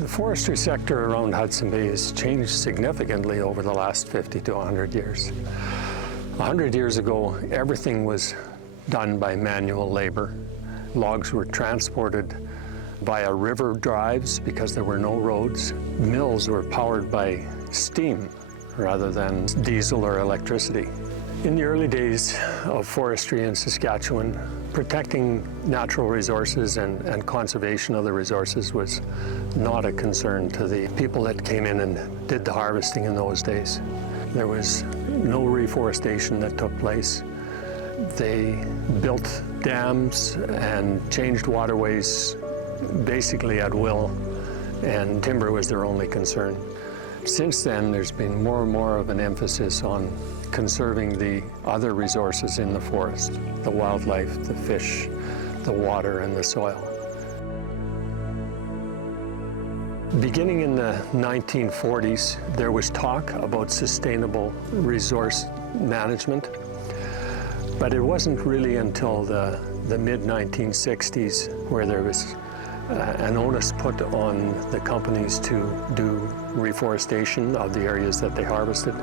The forestry sector around Hudson Bay has changed significantly over the last 50 to 100 years. 100 years ago, everything was done by manual labor. Logs were transported via river drives because there were no roads. Mills were powered by steam rather than diesel or electricity. In the early days of forestry in Saskatchewan, protecting natural resources and conservation of the resources was not a concern to the people that came in and did the harvesting in those days. There was no reforestation that took place. They built dams and changed waterways basically at will, and timber was their only concern. Since then, there's been more and more of an emphasis on conserving the other resources in the forest, the wildlife, the fish, the water, and the soil. Beginning in the 1940s, there was talk about sustainable resource management, but it wasn't really until the mid-1960s where there was an onus put on the companies to do reforestation of the areas that they harvested.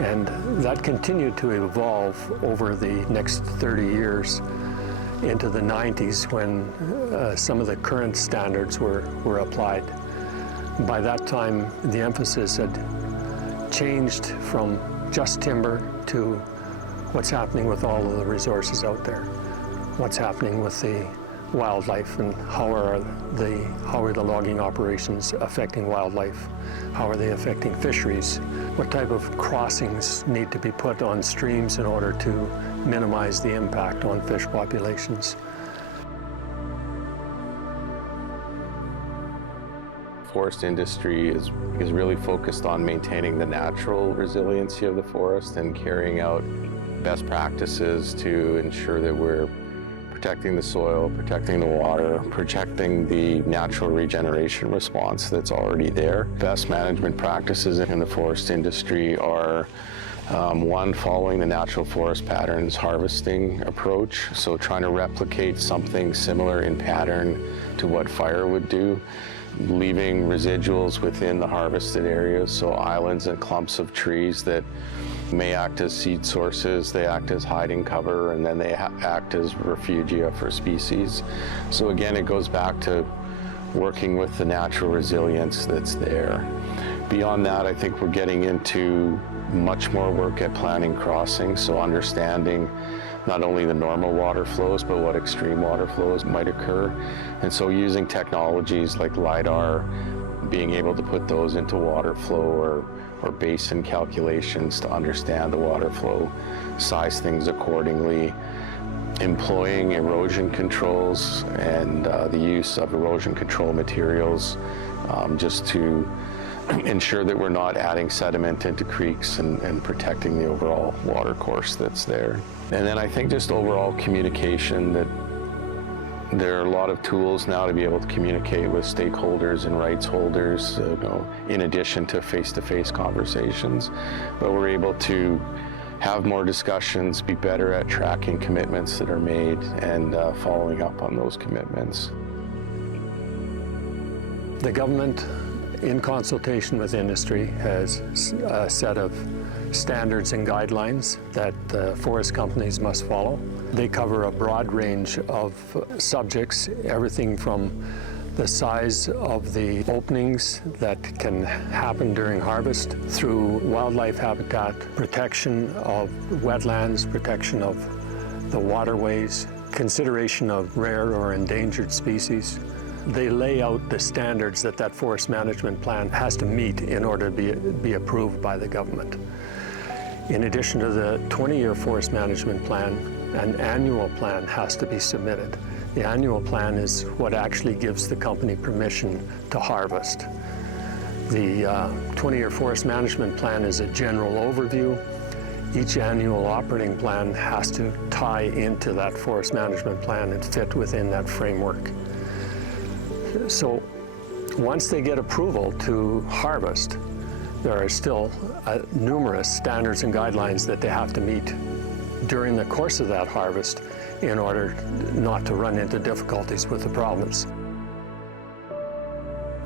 And that continued to evolve over the next 30 years into the 90s when some of the current standards were applied. By that time, the emphasis had changed from just timber to what's happening with all of the resources out there. What's happening with the wildlife, and how are the logging operations affecting wildlife? How are they affecting fisheries? What type of crossings need to be put on streams in order to minimize the impact on fish populations? Forest industry is really focused on maintaining the natural resiliency of the forest and carrying out best practices to ensure that we're protecting the soil, protecting the water, protecting the natural regeneration response that's already there. Best management practices in the forest industry are one, following the natural forest patterns harvesting approach, so trying to replicate something similar in pattern to what fire would do, leaving residuals within the harvested areas, so islands and clumps of trees that may act as seed sources, they act as hiding cover, and then they act as refugia for species. So again, it goes back to working with the natural resilience that's there. Beyond that, I think we're getting into much more work at planning crossings, so understanding not only the normal water flows, but what extreme water flows might occur. And so using technologies like LIDAR, being able to put those into water flow or basin calculations to understand the water flow, size things accordingly, employing erosion controls and the use of erosion control materials just to ensure that we're not adding sediment into creeks and protecting the overall water course that's there. And then I think just overall communication, that there are a lot of tools now to be able to communicate with stakeholders and rights holders, in addition to face-to-face conversations. But we're able to have more discussions, be better at tracking commitments that are made and following up on those commitments. The government, in consultation with industry, has a set of standards and guidelines that forest companies must follow. They cover a broad range of subjects, everything from the size of the openings that can happen during harvest, through wildlife habitat, protection of wetlands, protection of the waterways, consideration of rare or endangered species. They lay out the standards that forest management plan has to meet in order to be approved by the government. In addition to the 20-year forest management plan, an annual plan has to be submitted. The annual plan is what actually gives the company permission to harvest. The 20-year forest management plan is a general overview. Each annual operating plan has to tie into that forest management plan and fit within that framework. So once they get approval to harvest, there are still numerous standards and guidelines that they have to meet during the course of that harvest in order not to run into difficulties with the province.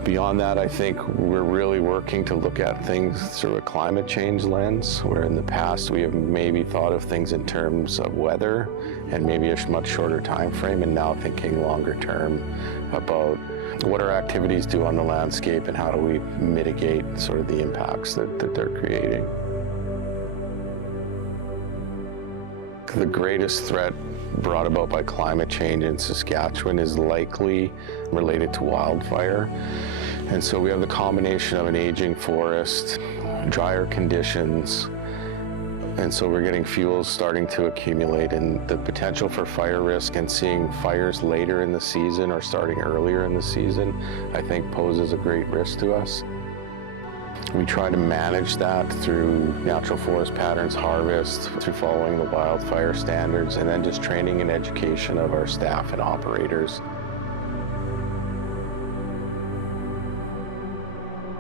Beyond that, I think we're really working to look at things through a climate change lens, where in the past we have maybe thought of things in terms of weather and maybe a much shorter time frame, and now thinking longer term about what our activities do on the landscape and how do we mitigate sort of the impacts that they're creating. The greatest threat brought about by climate change in Saskatchewan is likely related to wildfire. And so we have the combination of an aging forest, drier conditions, and so we're getting fuels starting to accumulate, and the potential for fire risk and seeing fires later in the season or starting earlier in the season, I think poses a great risk to us. We try to manage that through natural forest patterns harvest, through following the wildfire standards, and then just training and education of our staff and operators.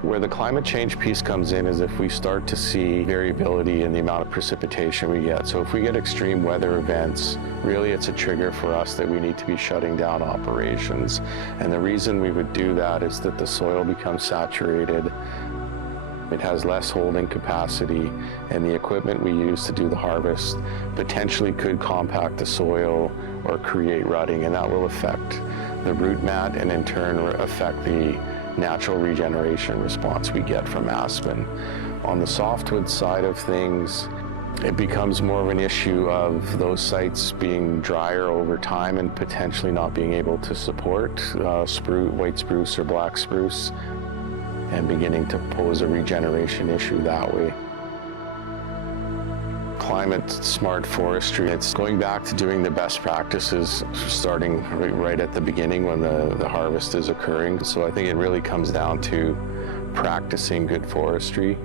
Where the climate change piece comes in is if we start to see variability in the amount of precipitation we get. So if we get extreme weather events, really it's a trigger for us that we need to be shutting down operations. And the reason we would do that is that the soil becomes saturated. It has less holding capacity, and the equipment we use to do the harvest potentially could compact the soil or create rutting, and that will affect the root mat and in turn affect the natural regeneration response we get from aspen. On the softwood side of things, it becomes more of an issue of those sites being drier over time and potentially not being able to support white spruce or black spruce, and beginning to pose a regeneration issue that way. Climate smart forestry, it's going back to doing the best practices starting right at the beginning when the harvest is occurring. So I think it really comes down to practicing good forestry.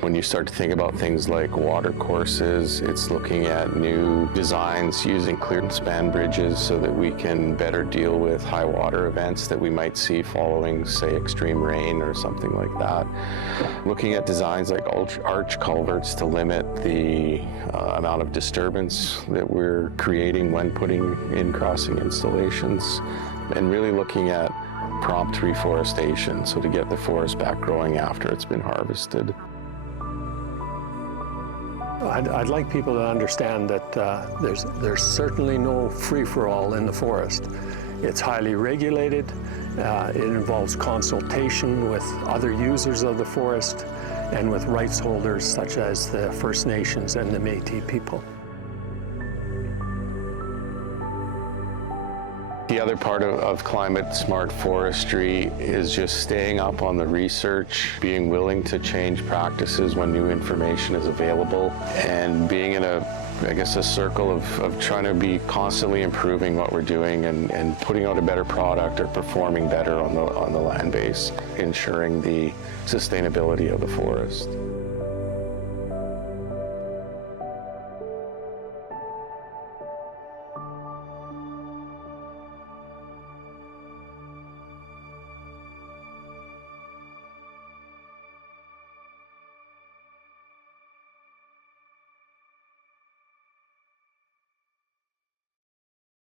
When you start to think about things like water courses, it's looking at new designs using clear and span bridges so that we can better deal with high water events that we might see following, say, extreme rain or something like that. Looking at designs like arch culverts to limit the amount of disturbance that we're creating when putting in crossing installations, and really looking at prompt reforestation, so to get the forest back growing after it's been harvested. I'd like people to understand that there's certainly no free-for-all in the forest. It's highly regulated. It involves consultation with other users of the forest and with rights holders such as the First Nations and the Métis people. The other part of climate smart forestry is just staying up on the research, being willing to change practices when new information is available, and being in a circle of trying to be constantly improving what we're doing and putting out a better product or performing better on the land base, ensuring the sustainability of the forest.